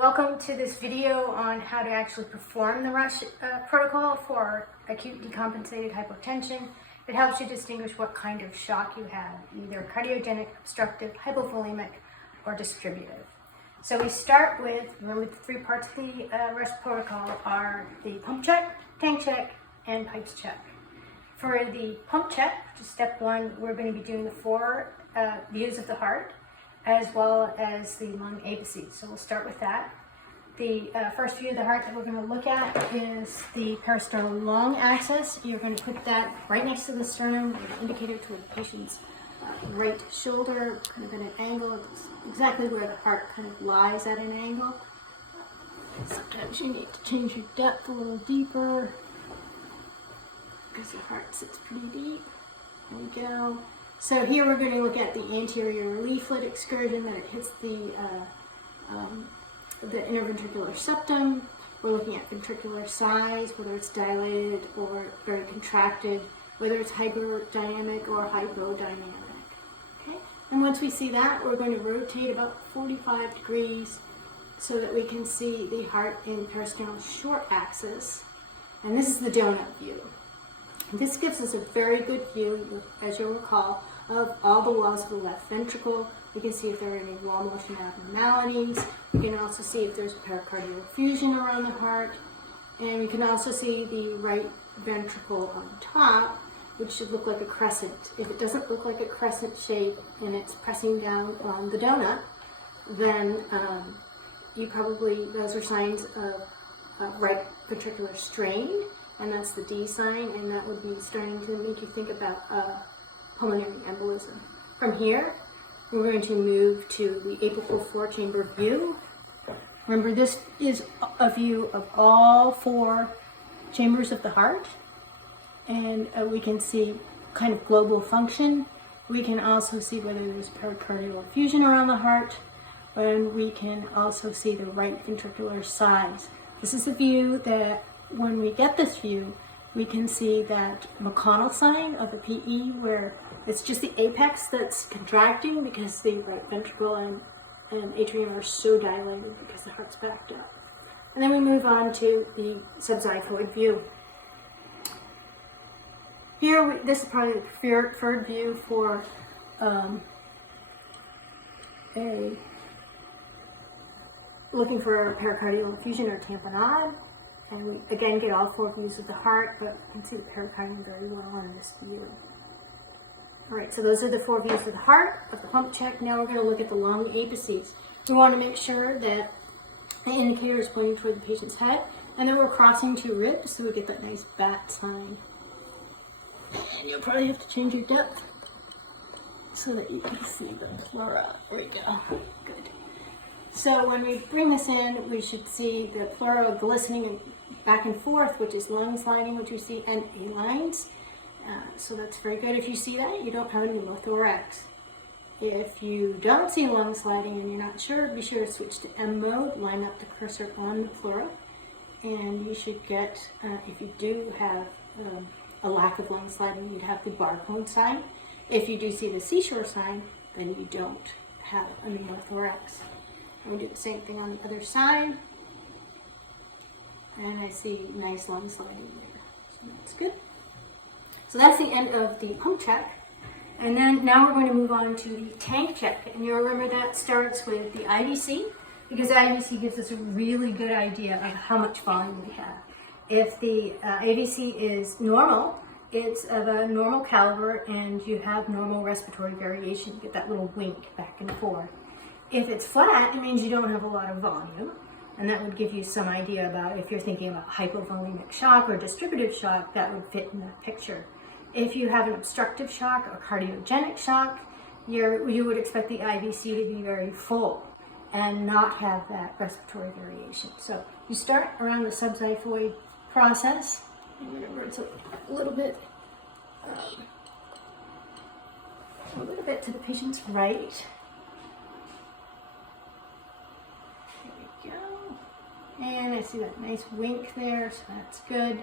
Welcome to this video on how to actually perform the rush protocol for acute decompensated hypotension. It helps you distinguish what kind of shock you have, either cardiogenic, obstructive, hypovolemic, or distributive. So we start with, remember the three parts of the rush protocol are the pump check, tank check, and pipes check. For the pump check, which is step one, we're going to be doing the four views of the heart, as well as the lung apices. So we'll start with that. The first view of the heart that we're going to look at is the peristernal long axis. You're going to put that right next to the sternum, with an indicator to the patient's right shoulder, kind of at an angle. It's exactly where the heart kind of lies at an angle. Sometimes you need to change your depth a little deeper because the heart sits pretty deep. There we go. So here we're going to look at the anterior leaflet excursion, that it hits the interventricular septum. We're looking at ventricular size, whether it's dilated or very contracted, whether it's hyperdynamic or hypodynamic. Okay? And once we see that, we're going to rotate about 45 degrees so that we can see the heart in peristernal short axis. And this is the donut view. This gives us a very good view, as you'll recall, of all the walls of the left ventricle. We can see if there are any wall motion abnormalities. We can also see if there's pericardial effusion around the heart. And we can also see the right ventricle on top, which should look like a crescent. If it doesn't look like a crescent shape and it's pressing down on the donut, then those are signs of right ventricular strain, and that's the D sign, and that would be starting to make you think about pulmonary embolism. From here, we're going to move to the apical four-chamber view. Remember, this is a view of all four chambers of the heart, and we can see kind of global function. We can also see whether there's pericardial effusion around the heart, and we can also see the right ventricular size. This is a view that, when we get this view, we can see that McConnell sign of the PE, where it's just the apex that's contracting because the right ventricle and atrium are so dilated because the heart's backed up. And then we move on to the subxiphoid view. Here, this is probably the preferred view for looking for pericardial effusion or tamponade. And we again get all four views of the heart, but you can see the pericardium very well in this view. All right, so those are the four views of the heart, of the pump check. Now we're going to look at the lung apices. We want to make sure that the indicator is pointing toward the patient's head, and then we're crossing two ribs, so we get that nice bat sign. And you'll probably have to change your depth so that you can see the pleura. There we go. Good. So when we bring this in, we should see the pleura glistening back and forth, which is lung sliding, which we see, and A-lines. So that's very good. If you see that, you don't have a pneumothorax. If you don't see lung sliding and you're not sure, be sure to switch to M mode, line up the cursor on the pleura, and you should get, if you do have a lack of lung sliding, you'd have the bar cone sign. If you do see the seashore sign, then you don't have a pneumothorax. And we do the same thing on the other side. And I see nice lung sliding there. So that's good. So that's the end of the pump check. And then now we're going to move on to the tank check. And you'll remember that starts with the IVC, because the IVC gives us a really good idea of how much volume we have. If the AVC is normal, it's of a normal caliber and you have normal respiratory variation. You get that little wink back and forth. If it's flat, it means you don't have a lot of volume, and that would give you some idea about if you're thinking about hypovolemic shock or distributive shock, that would fit in that picture. If you have an obstructive shock or cardiogenic shock, you would expect the IVC to be very full and not have that respiratory variation. So you start around the subxiphoid process, and remember it's a little bit to the patient's right. And I see that nice wink there, so that's good.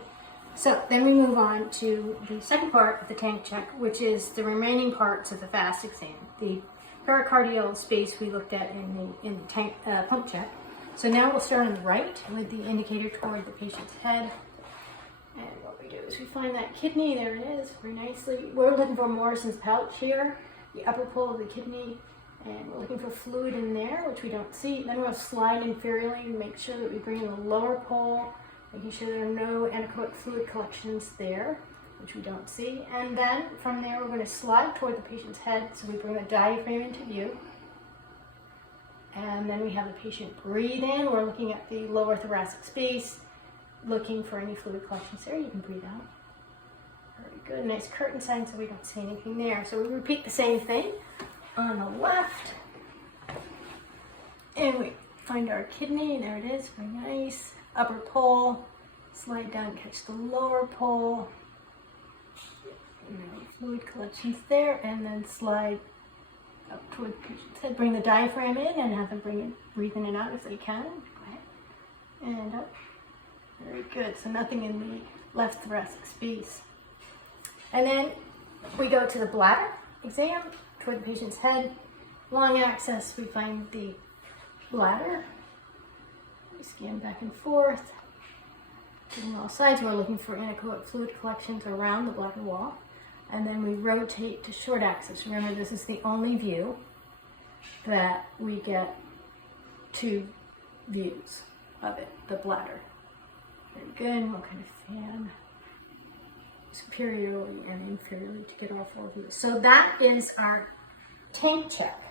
So then we move on to the second part of the tank check, which is the remaining parts of the FAST exam, the pericardial space we looked at in the tank, pump check. So now we'll start on the right with the indicator toward the patient's head. And what we do is we find that kidney, there it is, very nicely. We're looking for Morrison's pouch here, the upper pole of the kidney, and we're looking for fluid in there, which we don't see. Then we'll slide inferiorly and make sure that we bring in the lower pole, making sure there are no anechoic fluid collections there, which we don't see. And then from there, we're going to slide toward the patient's head, so we bring the diaphragm into view. And then we have the patient breathe in. We're looking at the lower thoracic space, looking for any fluid collections there. You can breathe out. Very good. Nice curtain sign so we don't see anything there. So we repeat the same thing on the left. And we find our kidney. There it is. Very nice. Upper pole. Slide down, catch the lower pole. No fluid collections there. And then slide up toward the patient's head. Bring the diaphragm in and have them breathe in and out if they can. Go ahead. And up. Very good. So nothing in the left thoracic space. And then we go to the bladder exam toward the patient's head. Long axis, we find the bladder. We scan back and forth. On all sides, we're looking for anechoic fluid collections around the bladder wall. And then we rotate to short axis. Remember, this is the only view that we get two views of it, the bladder. Very good. We'll kind of fan superiorly and inferiorly to get all four views. So that is our tank check.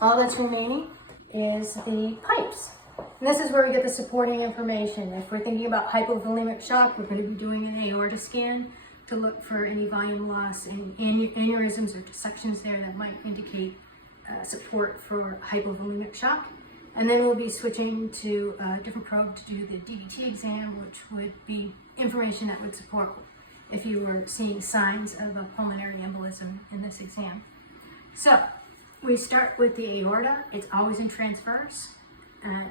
All that's remaining is the pipes. And this is where we get the supporting information. If we're thinking about hypovolemic shock, we're going to be doing an aorta scan to look for any volume loss and aneurysms or dissections there that might indicate support for hypovolemic shock. And then we'll be switching to a different probe to do the DVT exam, which would be information that would support if you were seeing signs of a pulmonary embolism in this exam. So we start with the aorta. It's always in transverse,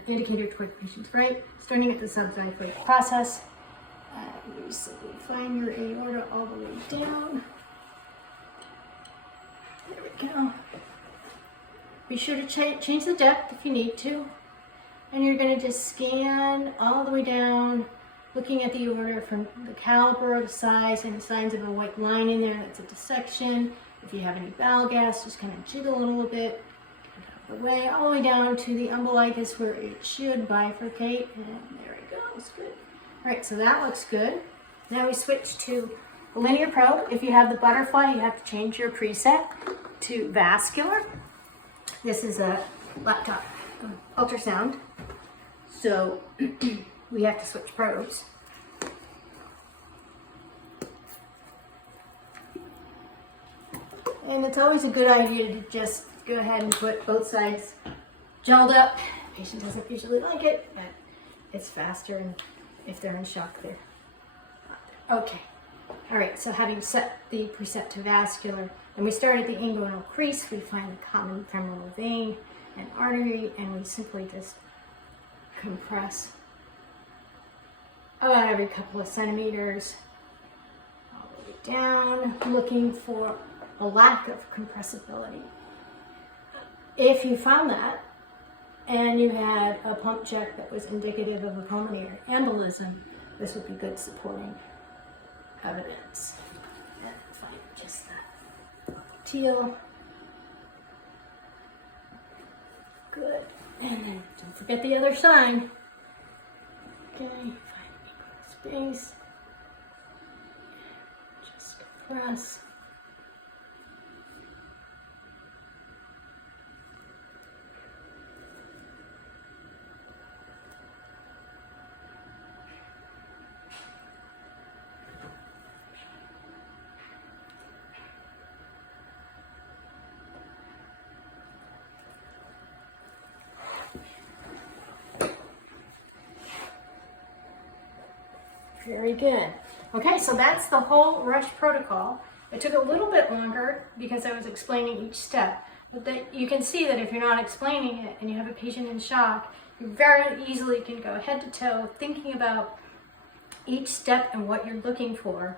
indicator toward the patient's right, starting at the subxiphoid process. You simply find your aorta all the way down. There we go. Be sure to change the depth if you need to. And you're going to just scan all the way down, looking at the aorta from the caliber, the size, and the signs of a white line in there. That's a dissection. If you have any bowel gas, just kind of jiggle it a little bit. Get out of the way, all the way down to the umbilicus where it should bifurcate. And there it goes. Good. All right, so that looks good. Now we switch to the linear probe. If you have the butterfly, you have to change your preset to vascular. This is a laptop ultrasound, so we have to switch probes. And it's always a good idea to just go ahead and put both sides gelled up. The patient doesn't usually like it, but it's faster, and if they're in shock, they're not there. Okay. All right, so having set the preset to vascular, then we start at the inguinal crease. We find the common femoral vein and artery, and we simply just compress every couple of centimeters all the way down, looking for a lack of compressibility. If you found that, and you had a pump check that was indicative of a pulmonary embolism, this would be good supporting evidence. And find just that teal. Good. And then don't forget the other side. Okay, find equal space. Just compress. Very good. Okay, so that's the whole rush protocol. It took a little bit longer because I was explaining each step, but that you can see that if you're not explaining it and you have a patient in shock, you very easily can go head to toe thinking about each step and what you're looking for,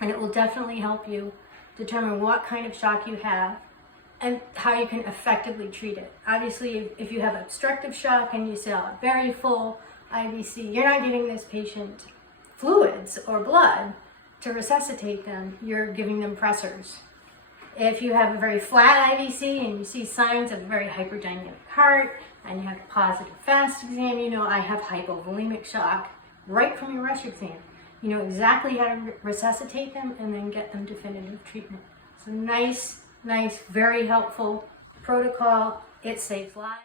and it will definitely help you determine what kind of shock you have and how you can effectively treat it. Obviously, if you have obstructive shock and you saw a very full IVC, you're not giving this patient fluids or blood to resuscitate them, you're giving them pressors. If you have a very flat IVC and you see signs of a very hyperdynamic heart and you have a positive fast exam, you know I have hypovolemic shock right from your rush exam. You know exactly how to resuscitate them and then get them definitive treatment. It's a nice, very helpful protocol. It saves lives.